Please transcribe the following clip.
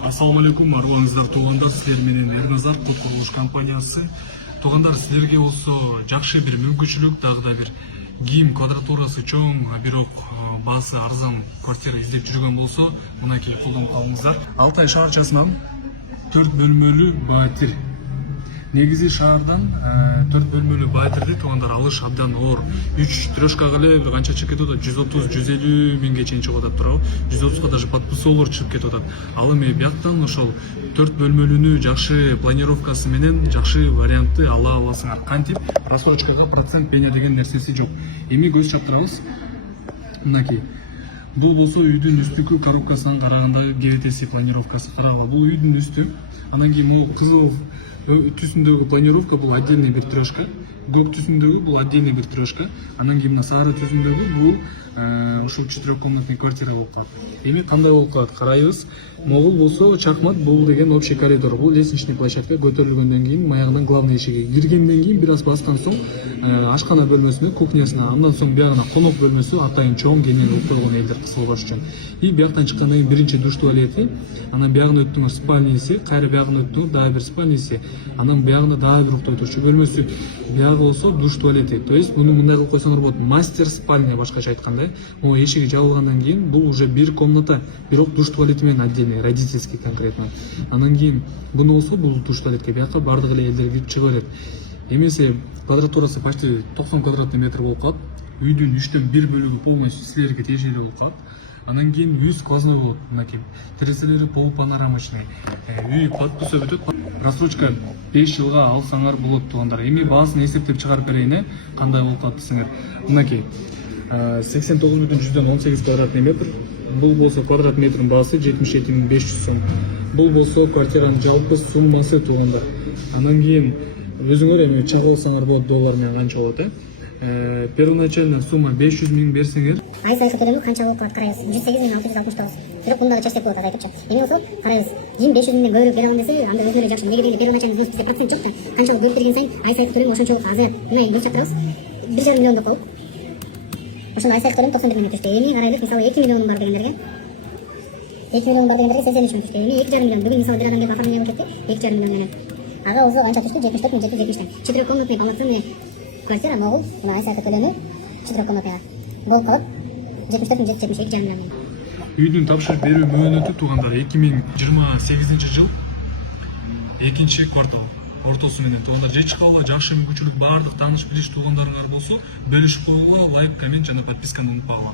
Ассаламу алейкум, арыбаңыздар туугандар, силер менен Эрназар код курулуш компаниясы. Туугандар, силерге болсо жакшы бир мүмкүнчүлүк, дагы да бир кийим квадратурасы чоң, бирок баасы арзан квартира издеп жүргөн болсо, мынакей колдонуп калыңыздар. Алтай шаарчасынан 4 бөлмөлүү батир. Негизи шаардан 4 бөлмөлүү батирди туугандар алыш абдан оор. 3 трешкага эле бир канча чыгып кетип атат, 130-150 миңге чейин чыгып атат туурабы? 130га даже подписоолор чыгып кетип атат. Ал эми бияктан ошол 4 бөлмөлүүнү жакшы планировкасы менен жакшы вариантты ала аласыңар. Кантип рассрочкага процент пеня деген нерсеси жок. Эми көз чаптырабыз. Мынакей. Бул болсо үйдүн үстүкү коробкасынан караганда ГВТС планировкасы карагыла. Бул үйдүн үстү. Анан кийин могу кызыл түсүндөгү планировка бул отдельный бир трешка, көк түсүндөгү бул отдельный бир трешка, анан кийин мына сары түсүндөгү бул ушул 4-комнатный квартира болуп калат. Эми кандай болуп калат карайбыз. Могул болсо чакмат, бул деген общий коридор, бул лестничный площадка, көтөрүлгөндөн кийин маягынан главный эшиги киргенден кийин бир аз бастан соң ашкана бөлмөсүнө, кухнясына, андан соң биягына конок бөлмөсү, атайын чоң кенен отурган элдер кысылбаш үчүн. И бияктан чыккандан кийин биринчи душ туалети, анан биягына өттүңөр спальниси, кайра биягына өттүңөр дагы бир спальниси, анан биягына дагы бир уктоо турчу бөлмөсү, биягы болсо душ туалети. То есть муну мындай кылып койсоңор болот, мастер спальня башкача айтканда. Могу эшиги жабылгандан кийин бул уже бир комната, бирок душ туалети менен отдельный, родительский конкретно. Анан кийин буну болсо бул душ туалетке биякка бардык эле элдер кирип чыга берет. Эмесе квадратурасы почти 90 квадратный метр болуп калат. Үйдүн 3төн 1 бөлүгү полностью силерге тиешелүү болуп калат. Анан кийин үй сквозной болот, мынакей. Терезелери полупанорамочный. Үй подписо бүтөт. Рассрочка 5 жылга алсаңар болот туугандар. Эми баасын эсептеп чыгарып берейин, кандай болуп калат десеңер. Мынакей. 89,18 квадратный метр. Бул болсо квадрат метрин баасы 77.500 сом. Бул болсо квартиранын жалпы суммасы туугандар. Анан кийин өзүңөр эми чыгып алсаңар болот доллар менен канча болот, Первоначально сумма 500 миң берсеңер. Ай сайын төлөмү канча болуп калат карайбыз. 108.669. Бирок мундагы чечсек болот айтыпчы. Эми болсо карайбыз. Кийин 500 миңден көбүрөөк бере алам десе, анда өзүнө эле жакшы. Неге дегенде первоначально взнос процент жок да. Канчалык көп берген сайын ай сайын төлөм ошончолук азаят. Мына эми чактырабыз. 1,5 миллион деп коюп. Ошондо ай сайын төлөм 91 миңге түштү. Эми карайлык, мисалы 2 миллион бар дегендерге. 2 миллион бар дегендерге 83 миң түштү. Эми 2,5 миллион. Бүгүн мисалы бир адам келип оформление кылып кетти. 2,5 миллион менен. Ага болсо канча түштү? 74.770. 4-комнатный полноценный квартира могул. Мына ай сайын төлөмү 4-комнатный болуп калат. 74.770, 2,5 миллион. Үйдүн тапшырып берүү мөөнөтү туугандар 2028 жыл 2 квартал ортосу менен туугандар же чыгабыла, жакшы мүмкүнчүлүк баардык тааныш билиш туугандарыңар болсо бөлүшүп койгула, лайк, коммент жана подписканы унутпагыла.